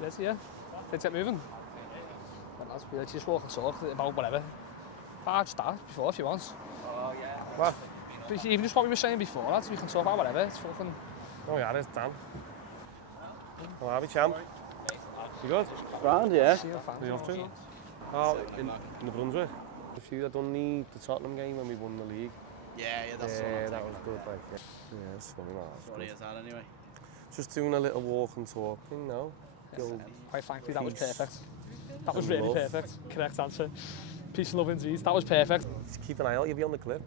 Let's get moving. Well, lads, we'll just walk and talk about whatever. Hard start before if you want. Oh yeah. Well, even just what we were saying before, lads, we can talk about whatever. It's fucking... Oh yeah, it's Dan. How are we, champ? You good? Grand, yeah. Are you off to? Oh, in the Brunswick. A few that done the Tottenham game when we won the league. Yeah, that's that was good, like, yeah, it's funny, that. Funny as that anyway. Just doing a little walk and talk thing now. Quite frankly, that was perfect. That was really perfect. Correct answer. Peace and love indeed. That was perfect. Just keep an eye out, you'll be on the clip.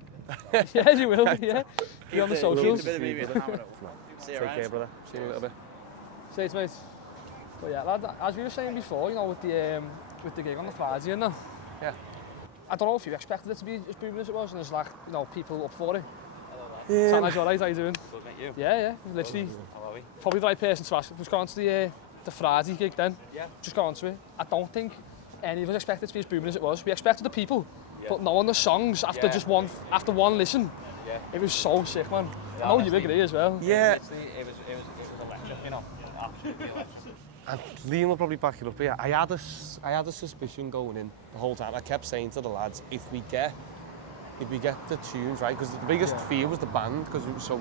Yeah, you will, yeah. Be on the socials. Take care, brother. See you in a little bit. See you, mate. But yeah, lad, as we were saying before, you know, with the gig on the Friday and that. Yeah. I don't know if you expected it to be as booming as it was, and there's like, you know, people up for it. Yeah. Sound like you're right, how you doing? Good, mate, you? Yeah, literally. How are we? Probably the right person to ask. Just gone to the Friday gig then. Yeah. Just gone to it. I don't think any of us expected it to be as booming as it was. We expected the people, but knowing the songs after just one listen, it was so sick, man. I know you agree as well. Yeah. It was electric, you know. Absolutely electric. And Liam will probably back it up here. I had a suspicion going in the whole time. I kept saying to the lads, if we get the tunes right, because the biggest fear was the band, because it was so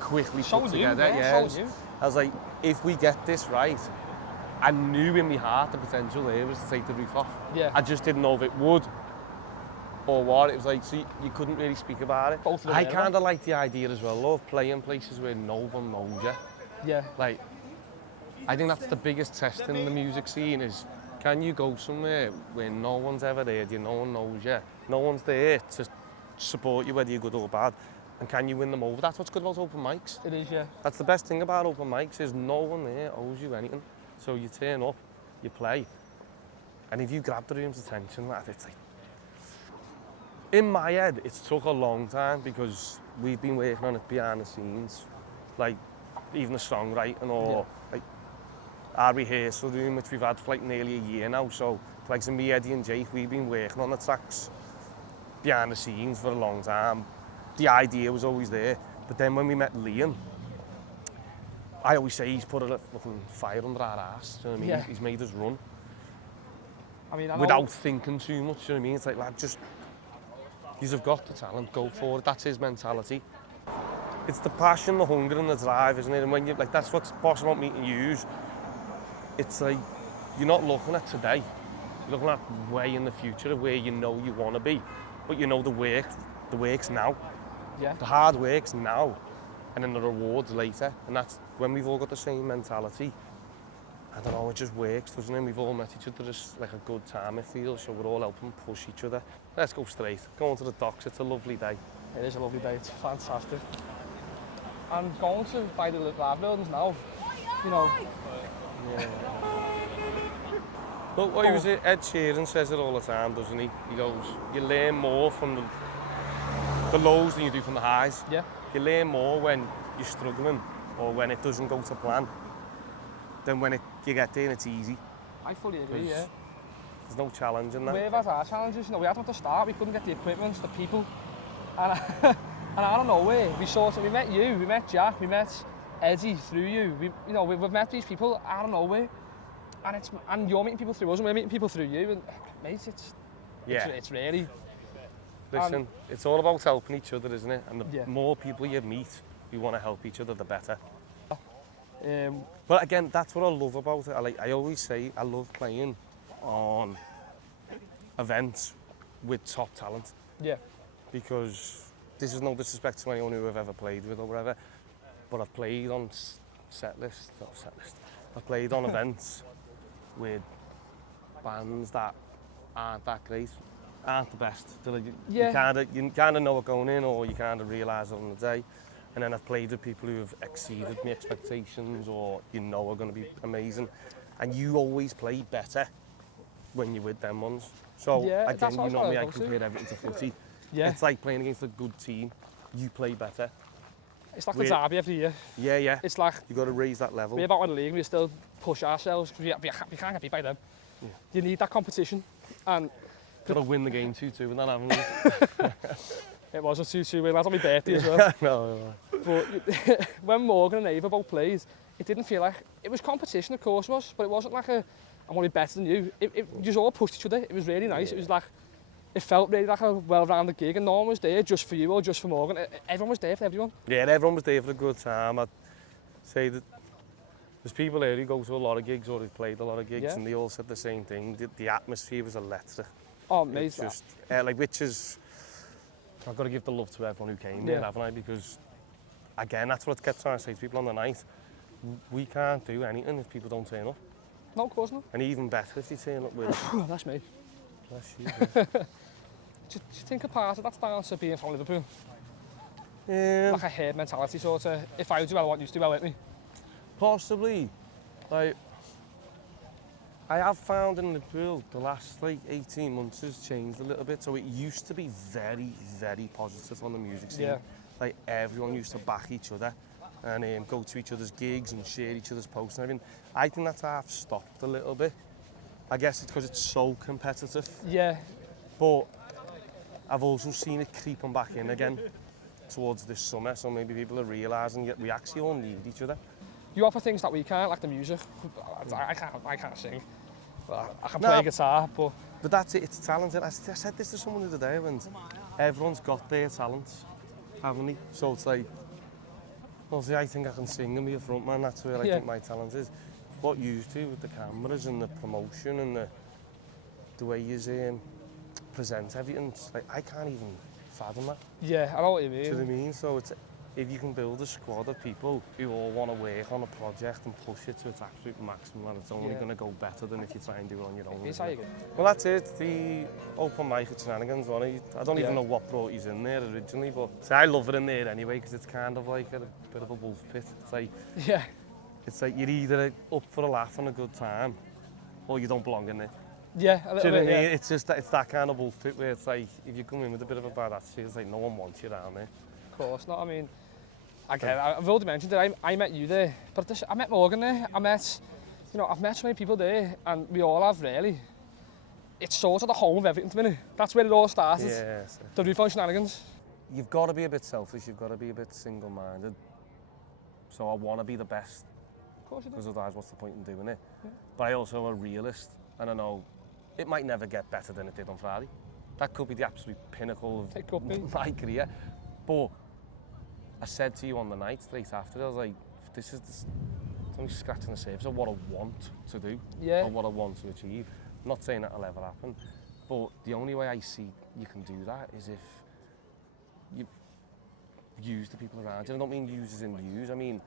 quickly put together. I was like, if we get this right, I knew in my heart the potential there was to take the roof off. Yeah. I just didn't know if it would or what. It was like, so you couldn't really speak about it. I kind of like the idea as well, love playing places where no one knows you. Yeah. Like, I think that's the biggest test in the music scene is, can you go somewhere where no one's ever heard you, no one knows you, no one's there to support you whether you're good or bad, and can you win them over? That's what's good about open mics. It is, yeah. That's the best thing about open mics is no one there owes you anything. So you turn up, you play, and if you grab the room's attention, it's like... In my head, it's took a long time because we've been working on it behind the scenes, like even the songwriting or like our rehearsal room, which we've had for like nearly a year now. So like me, Eddie and Jake, we've been working on the tracks behind the scenes for a long time. The idea was always there, but then when we met Liam, I always say he's put a fucking fire under our ass, you know what I mean? Yeah. He's made us run. I mean, without thinking too much, you know what I mean? It's like, lad, just, you've got the talent, go for it. That's his mentality. It's the passion, the hunger and the drive, isn't it? And when you, like, that's what's boss about meeting yous. It's like, you're not looking at today. You're looking at way in the future of where you know you want to be. But you know the work's now. Yeah. The hard work's now. And then the rewards later. And that's when we've all got the same mentality. I don't know, it just works, doesn't it? We've all met each other as like a good time, it feels, so we're all helping push each other. Let's go straight. Going to the docks, it's a lovely day. It is a lovely day, it's fantastic. And going to by the live buildings now, you know. Yeah. Look, what was it? Ed Sheeran says it all the time, doesn't he? He goes, you learn more from the lows than you do from the highs. Yeah. You learn more when you're struggling or when it doesn't go to plan than when you get there and it's easy. I fully agree, yeah. There's no challenge in that. We've had our challenges, you know, we had them at the start, we couldn't get the equipment, the people. And I don't know where, we met you, we met Jack, we met Eddie through you. We've met these people out of nowhere. And you're meeting people through us and we're meeting people through you. And mate, it's really... Listen, it's all about helping each other, isn't it? And the more people you meet, you want to help each other, the better. But again, that's what I love about it. I always say, I love playing on events with top talent. Yeah. Because this is no disrespect to anyone who I've ever played with or whatever, but I've played on I've played on events with bands that aren't that great, aren't the best. You kind of know it going in, or you kind of realise it on the day. And then I've played with people who have exceeded my expectations, or are going to be amazing. And you always play better when you're with them ones. So again, you know me, I compare everything to footy. Yeah. It's like playing against a good team. You play better. It's like the derby every year. Yeah. It's like you got to raise that level. We're about in the league, we still push ourselves because we can't get beat by them. Yeah. You need that competition, and got to win the game 2-2 and that haven't we? It was a 2-2 win. That's on my birthday as well. No. But when Morgan and Ava both played, it didn't feel like... It was competition, of course it was, but it wasn't like a, I want to be better than you. You just all pushed each other. It was really nice. It was like... It felt really like a well-rounded gig, and no one was there just for you or just for Morgan. Everyone was there for everyone. Yeah, everyone was there for a good time. I'd say that there's people here who go to a lot of gigs or who've played a lot of gigs, and they all said the same thing. The atmosphere was electric. Oh, mate. Just, like, which is... I've got to give the love to everyone who came here, haven't I? Because, again, that's what I kept trying to say to people on the night. We can't do anything if people don't turn up. No, of course not. And even better if they turn up with... That's me. Bless you. Do you think a part of that's down to being from Liverpool? Like a herd mentality, sort of. If I do well, I want you to do well with me. Possibly. Like, I have found in Liverpool the last like 18 months has changed a little bit. So it used to be very, very positive on the music scene. Yeah. Like everyone used to back each other and go to each other's gigs and share each other's posts and everything. I think that's half stopped a little bit. I guess it's because it's so competitive. Yeah. But I've also seen it creeping back in again towards this summer, so maybe people are realising that we actually all need each other. You offer things that we can't, like the music. I can't sing. Well, I can play guitar, but... But that's it, it's talented. I said this to someone the other day, and everyone's got their talents, haven't they? So it's like, well, see, I think I can sing and be a frontman, that's where I think my talent is. What you do with the cameras and the promotion and the way you present everything, like, I can't even fathom that. Yeah, I know what you mean. Do you know what I mean? So it's, if you can build a squad of people who all want to work on a project and push it to its absolute maximum, and it's only going to go better than if you try and do it on your own. It's how you go. Well, that's it. The open mic at Shenanigans, I don't even know what brought you in there originally, but see, I love it in there anyway because it's kind of like a bit of a wolf pit. It's like, it's like you're either up for a laugh and a good time, or you don't belong in there. Yeah, a little bit, yeah. It's just it's that kind of wolf pit where it's like if you come in with a bit of a bad attitude, it's like no one wants you around there. Of course not. I mean, again, I've already mentioned that I met you there, but I met Morgan there. I've met so many people there, and we all have really. It's sort of the home of everything to me. That's where it all started. Yeah. The roof on Shenanigans. You've got to be a bit selfish. You've got to be a bit single-minded. So I want to be the best. Of course you do. Because otherwise, what's the point in doing it? Yeah. But I also am a realist, and I know it might never get better than it did on Friday. That could be the absolute pinnacle of my career. But I said to you on the night straight after, I was like, it's only scratching the surface of what I want to do, or what I want to achieve. I'm not saying that'll ever happen, but the only way I see you can do that is if you use the people around you. I don't mean use as in use, I mean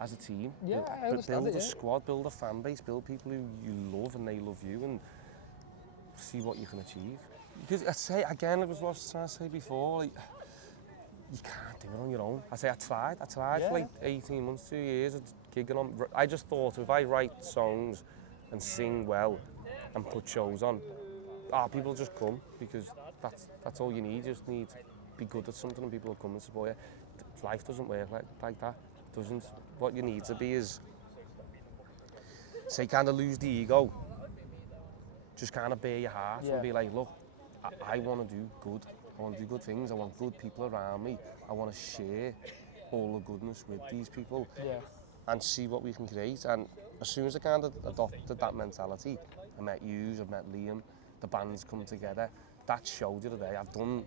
as a team. Yeah, I understand build a squad, build a fan base, build people who you love and they love you, and see what you can achieve. Because I say, again, it was what I was trying to say before, like, you can't do it on your own. I tried for like 18 months, 2 years of gigging on. I just thought if I write songs and sing well and put shows on, people just come, because that's all you need. You just need to be good at something and people will come and support you. Life doesn't work like that. It doesn't. What you need to be is, say, kind of lose the ego. Just kind of bare your heart and be like, look, I want to do good. I want to do good things. I want good people around me. I want to share all the goodness with these people and see what we can create. And as soon as I kind of adopted that mentality, I met you, I met Liam, the band's come together. That show the other day, I've done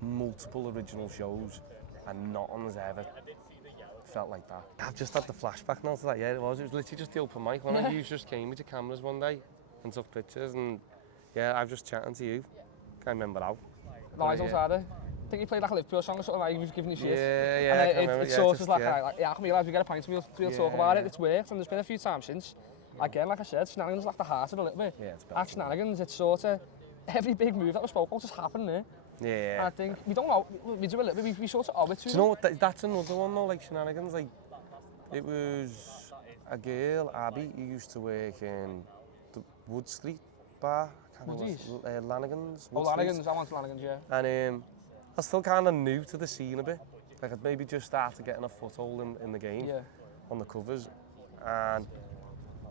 multiple original shows and nothing's ever felt like that. I've just had the flashback now to that. Yeah, it was literally just the open mic. One of you just came with your cameras one day and took pictures, and I was just chatting to you. Can't remember how. Lies outside it. I think you played like a Liverpool song or something, like you've given you shit. And it sort of like, come here lads, we get a pint, we'll talk about it. It's worked, and there's been a few times since. Again, like I said, Shenanigans is like the heart of it a little bit. At Shenanigans, it's sort of, every big move that we spoke about just happened there. And I think, we don't know, we do a little bit, we sort of owe it to them. Do you know what, that's another one though, like Shenanigans, like, it was a girl, Abby, who used to work in the Wood Street bar. Lanigans. Lanigans, I want Lanigans, yeah. And I was still kind of new to the scene a bit. Like I'd maybe just started getting a foothold in the game on the covers. And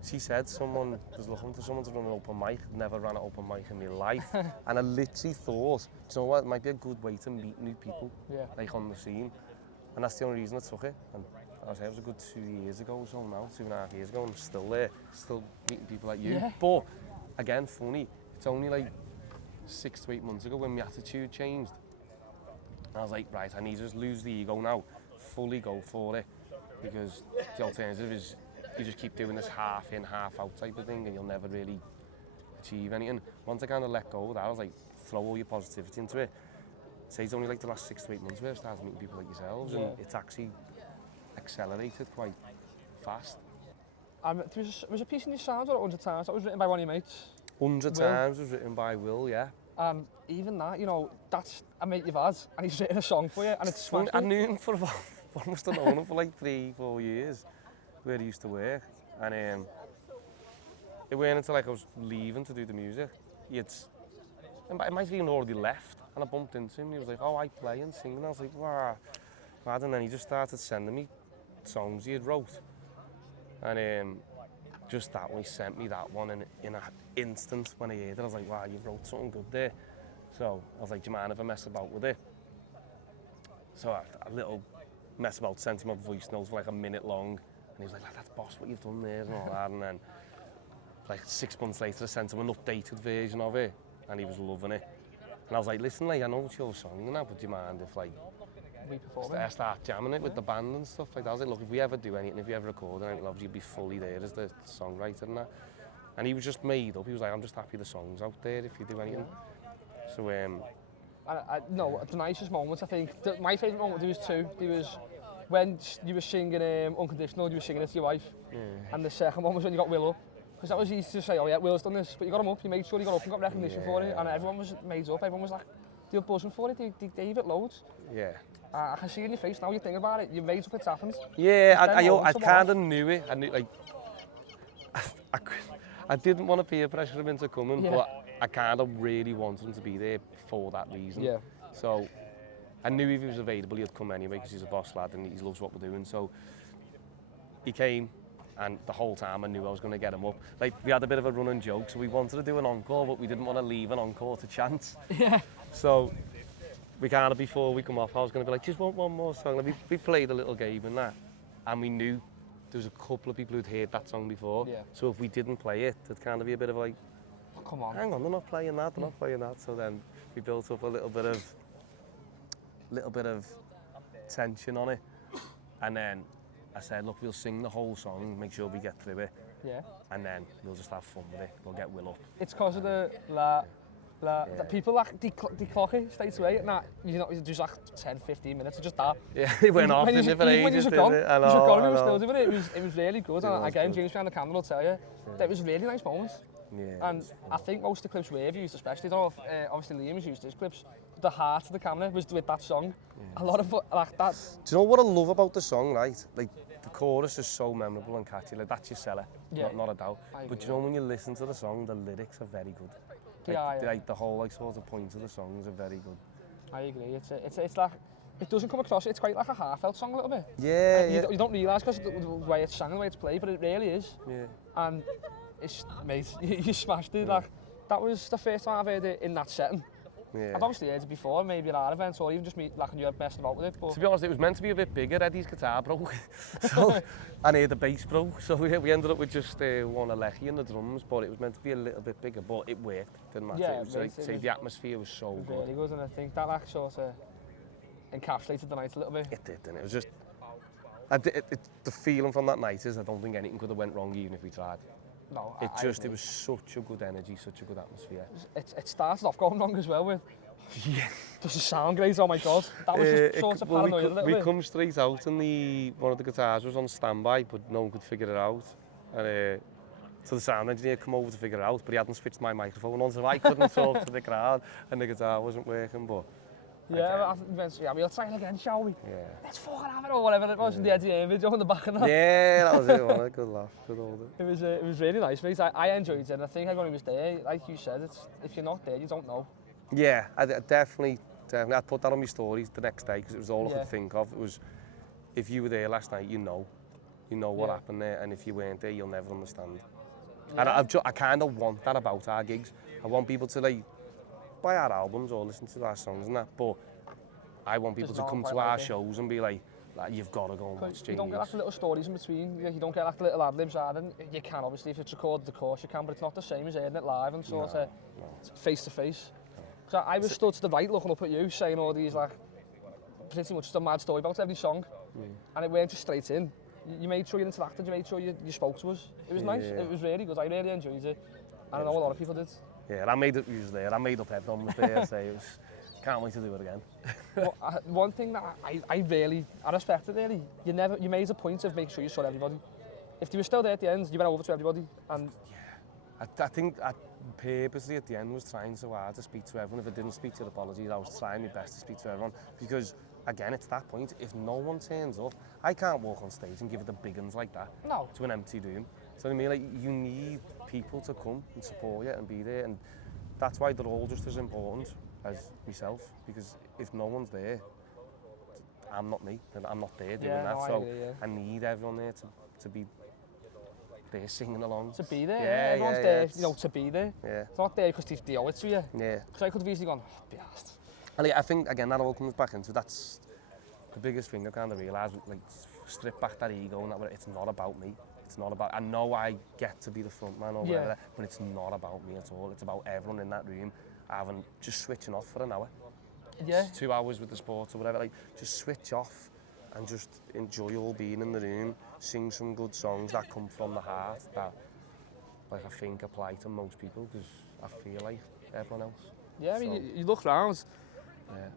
she said someone was looking for someone to run an open mic. Never ran an open mic in my life. And I literally thought, do you know what, it might be a good way to meet new people, like on the scene. And that's the only reason I took it. And I was a good 2 years ago or so now, 2.5 years ago, and I'm still there, still meeting people like you. Yeah. But, again, funny, it's only like 6 to 8 months ago when my attitude changed. I was like, right, I need to just lose the ego now, fully go for it, because the alternative is you just keep doing this half in, half out type of thing, and you'll never really achieve anything. Once I kind of let go of that, I was like, throw all your positivity into it. Say it's only like the last 6 to 8 months where I've started meeting people like yourselves, and it's actually accelerated quite fast. There was a piece in your sound, 100 times, that was written by one of your mates. 100 times was written by Will, yeah. And even that, you know, that's a mate you've had, and he's written a song for you, and it's smashed. I knew him for about, I must have known him for like 3-4 years, where he used to work. And it went until like I was leaving to do the music. It might have even already left, and I bumped into him, and he was like, oh, I play and sing, and I was like, wow. And then he just started sending me songs he had wrote. And just that one, he sent me that one, and in an instant when I heard it, I was like, wow, you wrote something good there. So I was like, do you mind if I mess about with it? So a little mess about, sent him a voice note for like a minute long, and he was like, that's boss what you've done there and all that. And then like 6 months later, I sent him an updated version of it, and he was loving it. And I was like, listen, like, I know it's your song now, but do you mind if like I start jamming it with the band and stuff like that? I was like, look, if we ever do anything, if we ever record anything, obviously you'd be fully there as the songwriter and that. And he was just made up. He was like, I'm just happy the song's out there if you do anything. So, no, the nicest moments, I think, my favourite moment, there was two. There was when you were singing Unconditional, you were singing it to your wife. And the second one was when you got Will up. Because that was easy to say, oh yeah, Will's done this, but you got him up, you made sure he got up and got recognition for it, and everyone was made up, everyone was like, they were buzzing for it, they gave it loads. Yeah. I can see in your face now, you think about it, you made up, it's happened. Yeah, I kind of knew it. I knew, like, I didn't want to peer pressure him into coming, but I kind of really wanted him to be there for that reason. Yeah. So I knew if he was available, he'd come anyway, because he's a boss lad and he loves what we're doing. So he came, and the whole time I knew I was going to get him up. Like, we had a bit of a running joke, so we wanted to do an encore, but we didn't want to leave an encore to chance. Yeah. So we kind of, before we come off, I was going to be like, just want one more song. Like, we played a little game in that, and we knew there was a couple of people who'd heard that song before. Yeah. So if we didn't play it, it'd kind of be a bit of like, oh, come on. Hang on, they're not playing that, they're not playing that. So then we built up a little bit of tension on it, and then I said, look, we'll sing the whole song, make sure we get through it. Yeah. And then we'll just have fun with it. We'll get Will up. It's because of the the people like they clock it straight away. Nah, you know, just like 10-15 minutes of just that. Yeah, it went off, didn't it, for ages, didn't it? I know. We were still doing it. It was really good. And again, James behind the camera will tell you, that was really nice moments. Yeah. And I think most of the clips we've used, especially, I don't know if obviously Liam's used his clips, the heart of the camera was with that song. Yeah. A lot of like that. Do you know what I love about the song, right? Like, the chorus is so memorable and catchy, like that's your seller, not a doubt. But you know, when you listen to the song, the lyrics are very good. Like the whole like sort of point of the songs are very good. I agree. It's like, it doesn't come across, it's quite like a heartfelt song a little bit. Yeah, You don't realise because the way it's sang, the way it's played, but it really is. Yeah. And it's, mate, you smashed it. Like, that was the first time I've heard it in that setting. Yeah. I'd obviously heard it before, maybe at our events, or even just me, like, you messing about with it. But to be honest, it was meant to be a bit bigger. Eddie's guitar broke, so, and the bass broke, so we ended up with just one Ellis in the drums, but it was meant to be a little bit bigger, but it worked, didn't matter. Yeah, it was like, the atmosphere was so good. Really good, and I think that like sort of encapsulated the night a little bit. It did, didn't it? It was just, the feeling from that night is I don't think anything could have went wrong even if we tried. No, it was such a good energy, such a good atmosphere. It started off going wrong as well with, doesn't sound great, oh my god. That was just sort of paranoid a little bit. We come straight out and one of the guitars was on standby, but no one could figure it out. And so the sound engineer come over to figure it out, but he hadn't switched my microphone on, so I couldn't talk to the crowd, and the guitar wasn't working, but... Yeah, we'll try it again, shall we? Yeah. Let's fucking have it, or whatever it was, in the Eddie video on the back of that. Yeah, that was it, wasn't it? Good laugh, good old it. It was really nice, mate. I enjoyed it, and I think everyone who was there, like you said, if you're not there, you don't know. Yeah, I definitely. I put that on my stories the next day, because it was all I could think of. It was, if you were there last night, you know what happened there, and if you weren't there, you'll never understand. Yeah. And I kind of want that about our gigs. I want people to, like, buy our albums or listen to our songs and that, but I want people to come to our shows and be like, like, you've got to go and watch Jamie You don't get Higgs. like little stories in between. You don't get like little ad-libs adding. You can obviously, if it's recorded, of course you can, but it's not the same as hearing it live and sort of face to face. Because I was stood to the right looking up at you, saying all these like pretty much just a mad story about every song, and it weren't just straight in. You made sure you interacted, you made sure you spoke to us. It was nice, it was really good, I really enjoyed it. And I know a lot of people did. Yeah, I made it, you was there, I made up everyone was there, so it was, can't wait to do it again. But, one thing that I respected really, you made a point of making sure you saw everybody. If they were still there at the end, you went over to everybody. And I think I purposely at the end was trying so hard to speak to everyone. If I didn't speak to the apologies, I was trying my best to speak to everyone. Because, again, it's that point, if no one turns up, I can't walk on stage and give it the big uns like that to an empty room. So I mean, like, you need people to come and support you and be there, and that's why they're all just as important as myself, because if no one's there, I'm not me, and I'm not there doing that. No, so I need everyone there to be there singing along. To be there, everyone's there, you know, to be there. Yeah. It's not there because they owe it to you. Yeah. Because I could have easily gone, oh, be arsed. And like, I think, again, that all comes back into, that's the biggest thing I kind of realised, like, strip back that ego and that, it's not about me. It's not about, I know I get to be the front man or whatever, but it's not about me at all. It's about everyone in that room having, just switching off for an hour. Yeah. Just 2 hours with the sports or whatever, like, just switch off and just enjoy all being in the room, sing some good songs that come from the heart, that, like, I think apply to most people, because I feel like everyone else. Yeah, I mean, you look round,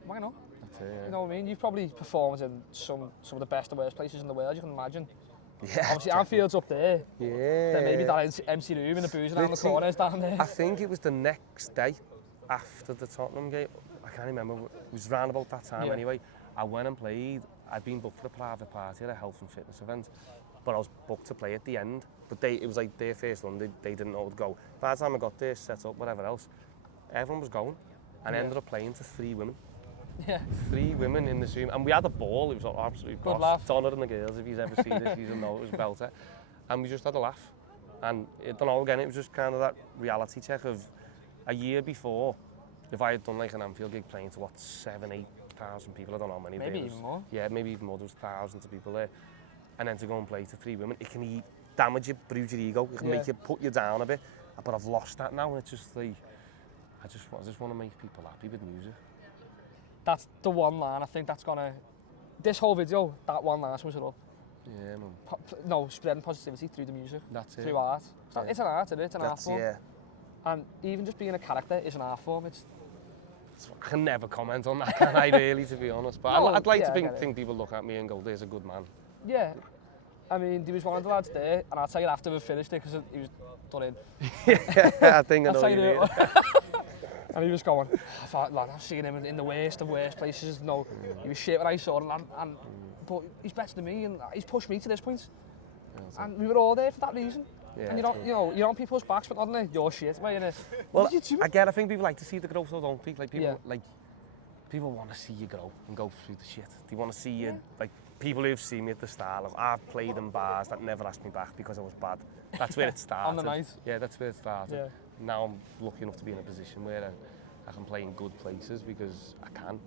why not? That's it, yeah. You know what I mean? You've probably performed in some of the best and worst places in the world, you can imagine. Yeah, obviously, Anfield's up there. Yeah. Then maybe that empty room and the booze around the corner is down there. I think it was the next day after the Tottenham game. I can't remember. It was round about that time anyway. I went and played. I'd been booked for a private party at a health and fitness event, but I was booked to play at the end. But it was like their first one. They didn't know to go. By the time I got there, set up, whatever else, everyone was going, and I ended up playing to 3 women. Yeah. 3 women in this room, and we had a ball. It was absolutely good laugh. Donna and the girls, if you've ever seen it, you know it was a belter. And we just had a laugh. And I don't know, again, it was just kind of that reality check of a year before, if I had done like an Anfield gig playing to what, 7,000-8,000 people, I don't know how many. Maybe even more. Yeah, maybe even more. There was thousands of people there, and then to go and play to 3 women, it can damage you, bruise your ego. It can make you put you down a bit. But I've lost that now, and it's just like I just want to make people happy with music. That's the one line I think that's gonna. This whole video, that one line sums it up. Yeah, man. No, spreading positivity through the music. That's it. Through art. It's an art, isn't it? It's an art form. Yeah. And even just being a character is an art form. I can never comment on that, can I really, to be honest? But No, I'd like to I think people look at me and go, there's a good man. Yeah. I mean, there was one of the lads there, and I'll tell you after we finished it, because he was done in. Yeah, I think I know what you mean. And he was going, I thought, lad, I've seen him in the worst of worst places. No, he was shit when I saw him, but he's better than me, and he's pushed me to this point. Yeah, and we were all there for that reason. Yeah, and you're on people's backs, but not on your shit, way in it. Well, again, I think people like to see the growth, though, don't they? Like people want to see you grow and go through the shit. They want to see you, like people who've seen me at the start. Like, I've played in bars that never asked me back because I was bad. That's where it started. On the night. Yeah, that's where it started. Yeah. Now I'm lucky enough to be in a position where I can play in good places because I can.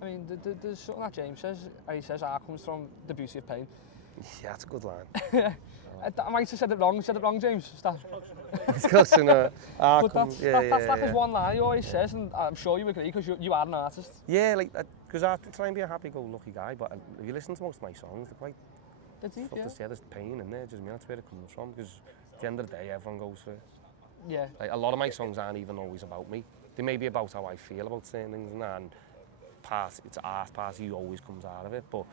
I mean, there's something that James says, and he says art comes from the beauty of pain. Yeah, that's a good line. I might have said it wrong, James. It's close enough. That's like his one line he always says, and I'm sure you agree because you are an artist. Yeah, like, because I try and be a happy-go-lucky guy, but if you listen to most of my songs, they're quite... There's pain in there, just me, that's where it comes from, because at the end of the day, everyone goes for it. Yeah. Like, a lot of my songs aren't even always about me. They may be about how I feel about certain things and that, and it's art party always comes out of it, but,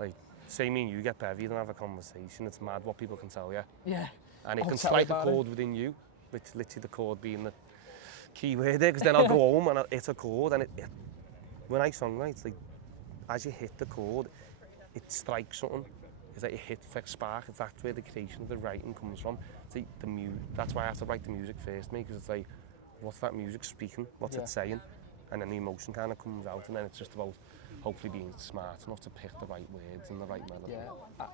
like, say me and you get bevied and have a conversation, it's mad what people can tell you. Yeah. And it can strike a chord within you, which literally the chord being the key word there, because then I'll go home and it's a chord, and when I songwrite, it's like, as you hit the chord, it strikes something. It's like it hits like spark, that's where the creation of the writing comes from. It's like that's why I have to write the music first, because it's like, what's that music speaking? What's it saying? And then the emotion kind of comes out, and then it's just about hopefully being smart enough to pick the right words and the right melody. Yeah,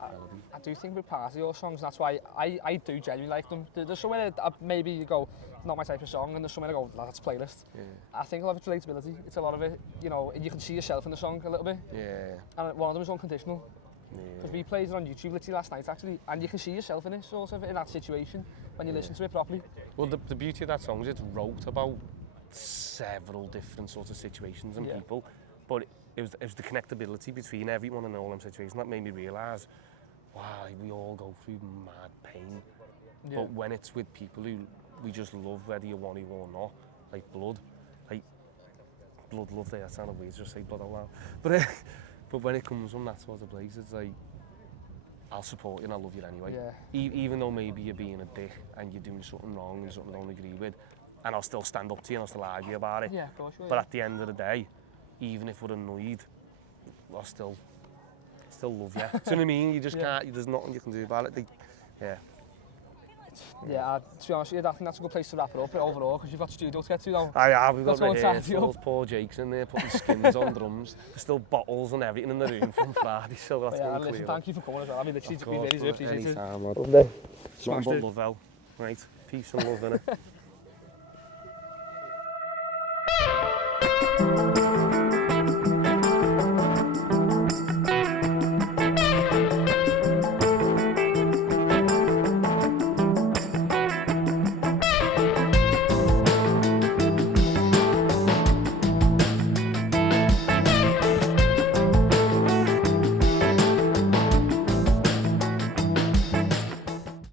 I do think with part of your songs, that's why I do genuinely like them. There's somewhere that maybe you go, not my type of song, and there's somewhere I go, that's playlist. Yeah. I think a lot of it's relatability. It's a lot of it, you know, you can see yourself in the song a little bit. Yeah. And one of them is Unconditional. Yeah. Because we played it on YouTube literally last night actually, and you can see yourself in it, sort of, in that situation, when you listen to it properly. Well, the beauty of that song is it's wrote about several different sorts of situations and people, but it was the connectability between everyone in all them situations that made me realise, wow, we all go through mad pain. Yeah. But when it's with people who we just love, whether you want to or not, like blood, love there, that sounded weird, just say blood out loud. But when it comes from that sort of place, it's like, I'll support you and I'll love you anyway. Yeah. Even though maybe you're being a dick and you're doing something wrong and something I don't agree with, and I'll still stand up to you and I'll still argue about it. Yeah, of course. But at the end of the day, even if we're annoyed, I'll still love you. Do you know what I mean? You just can't, there's nothing you can do about it. Yeah, to be honest with you, I think that's a good place to wrap it up overall, because you've got studio to get to now. We've got rehearsals, poor Jake's in there putting skins on drums. There's still bottles and everything in the room from Friday, so that's going listen, clear. thank you for coming as well. I mean, literally, we really do appreciate it. Anytime, nothing but love, Right, peace and love, innit?